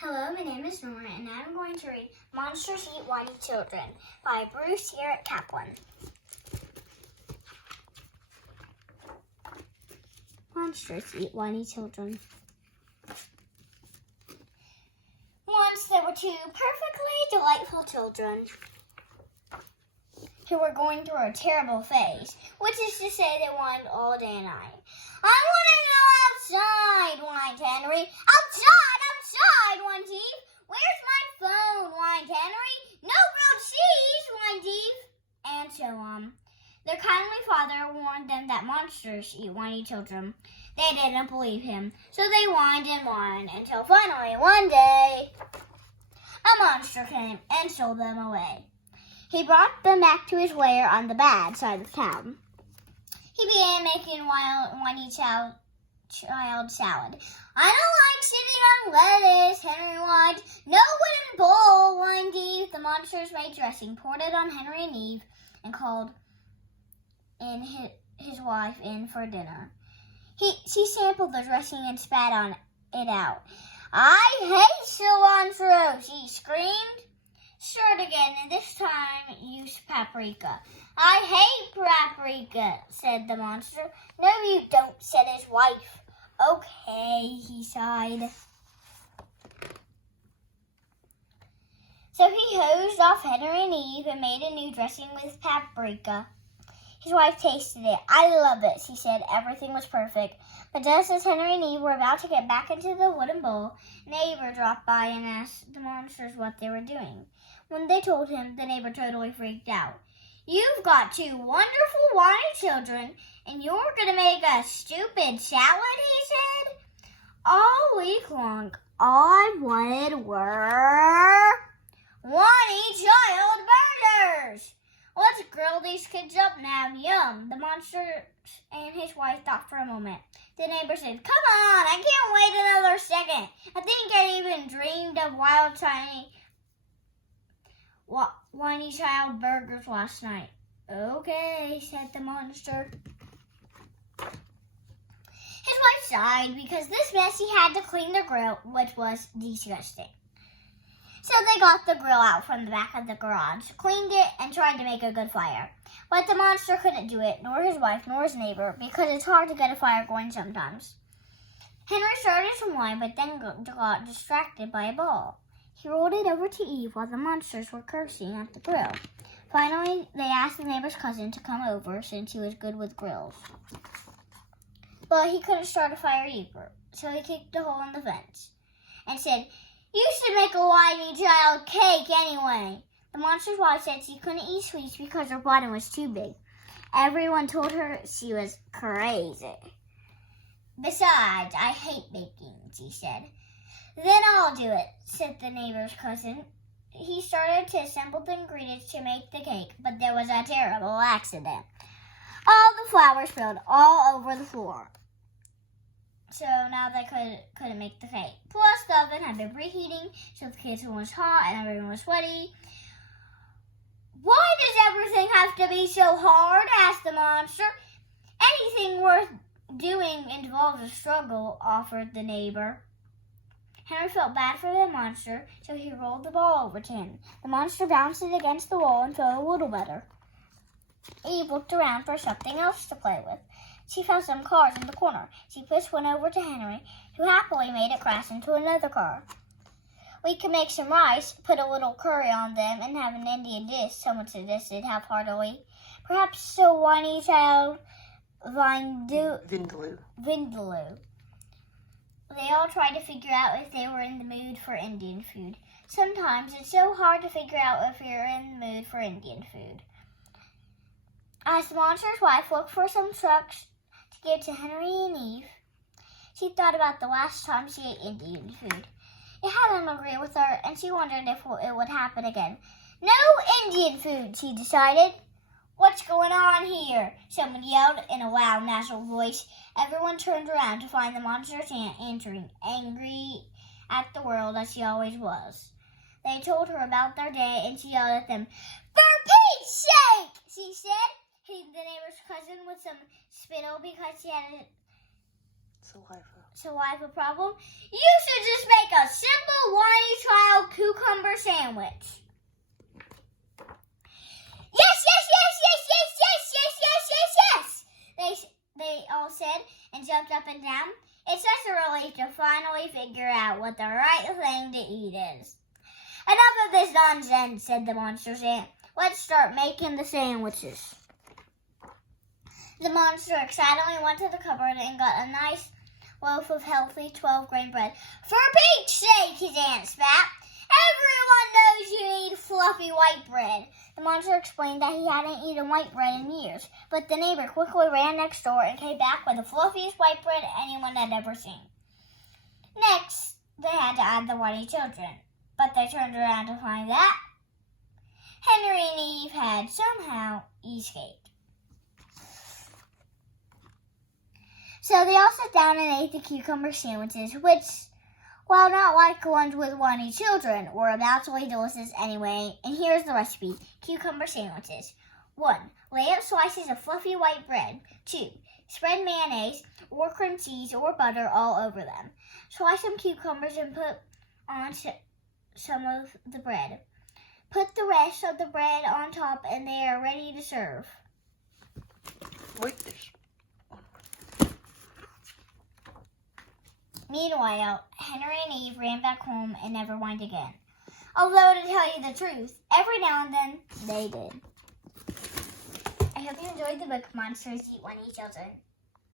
Hello, my name is Norah, and I'm going to read Monsters Eat Whiny Children by Bruce here at Kaplan. Monsters Eat Whiny Children. Once there were two perfectly delightful children who were going through a terrible phase, which is to say they whined all day and night. I want to go outside, whined Henry. Outside, whined Eve. Where's my phone, whined Henry. No grilled cheese, whined Eve. And so on. Their kindly father warned them that monsters eat whiny children. They didn't believe him, so they whined and whined until finally one day a monster came and stole them away. He brought them back to his lair on the bad side of town. He began making whiny child salad. I don't like sitting on lettuce, Henry whined. No wooden bowl, whined Eve. The monsters made dressing, poured it on Henry and Eve, and called in his wife in for dinner. She sampled the dressing and spat on it out. I hate cilantro, she screamed. Stir it again, and this time use paprika. I hate paprika, said the monster. No, you don't, said his wife. Okay, he sighed. So he hosed off Henry and Eve and made a new dressing with paprika. His wife tasted it. I love it, she said. Everything was perfect. But just as Henry and Eve were about to get back into the wooden bowl, a neighbor dropped by and asked the monsters what they were doing. When they told him, the neighbor totally freaked out. You've got two wonderful whiny children, and you're going to make a stupid salad, he said. All week long, all I wanted were whiny child burgers. Let's grill these kids up now, yum. The monster and his wife thought for a moment. The neighbor said, come on, I can't wait another second. I think I even dreamed of whiny child burgers last night. Okay, said the monster. His wife sighed because this mess he had to clean the grill, which was disgusting. So they got the grill out from the back of the garage, cleaned it, and tried to make a good fire. But the monster couldn't do it, nor his wife, nor his neighbor, because it's hard to get a fire going sometimes. Henry started to whine, but then got distracted by a ball. He rolled it over to Eve while the monsters were cursing at the grill. Finally, they asked the neighbor's cousin to come over since he was good with grills. But he couldn't start a fire either, so he kicked a hole in the fence and said, you should make a whiny child cake anyway. The monster's wife said she couldn't eat sweets because her body was too big. Everyone told her she was crazy. Besides, I hate baking, she said. Then I'll do it, said the neighbor's cousin. He started to assemble the ingredients to make the cake, but there was a terrible accident. All the flour spilled all over the floor. So now they couldn't make the cake. Plus, the oven had been preheating, so the kitchen was hot and everyone was sweaty. Why does everything have to be so hard? Asked the monster. Anything worth doing involves a struggle, offered the neighbor. Henry felt bad for the monster, so he rolled the ball over to him. The monster bounced it against the wall and felt a little better. Eve looked around for something else to play with. She found some cars in the corner. She pushed one over to Henry, who happily made it crash into another car. We could make some rice, put a little curry on them, and have an Indian dish, someone suggested half-heartedly. Perhaps a whiny child vindaloo. They all tried to figure out if they were in the mood for Indian food. Sometimes it's so hard to figure out if you're in the mood for Indian food. As the monster's wife looked for some trucks to give to Henry and Eve, she thought about the last time she ate Indian food. It hadn't agreed with her, and she wondered if it would happen again. No Indian food, she decided. What's going on here? Someone yelled in a loud, natural voice. Everyone turned around to find the monster's aunt answering, angry at the world as she always was. They told her about their day, and she yelled at them. For Pete's sake, she said, hitting the neighbor's cousin with some spittle because she had saliva problem. You should just make a simple one sandwich. Yes, yes, yes, yes, yes, yes, yes, yes, yes, yes, they all said and jumped up and down. It's such a relief to finally figure out what the right thing to eat is. Enough of this nonsense, said the monster's aunt. Let's start making the sandwiches. The monster excitedly went to the cupboard and got a nice loaf of healthy 12-grain bread. For Pete's sake, his aunt spat. Everyone knows you need fluffy white bread. The monster explained that he hadn't eaten white bread in years, but the neighbor quickly ran next door and came back with the fluffiest white bread anyone had ever seen. Next, they had to add the Whiny children, but they turned around to find that Henry and Eve had somehow escaped. So they all sat down and ate the cucumber sandwiches, which, while not like the ones with Whiny children, were absolutely delicious anyway. And here's the recipe. Cucumber sandwiches. 1. Lay out slices of fluffy white bread. 2. Spread mayonnaise or cream cheese or butter all over them. Slice some cucumbers and put on some of the bread. Put the rest of the bread on top and they are ready to serve. Meanwhile, Henry and Eve ran back home and never whined again. Although, to tell you the truth, every now and then, they did. I hope you enjoyed the book Monsters Eat Whiny Children.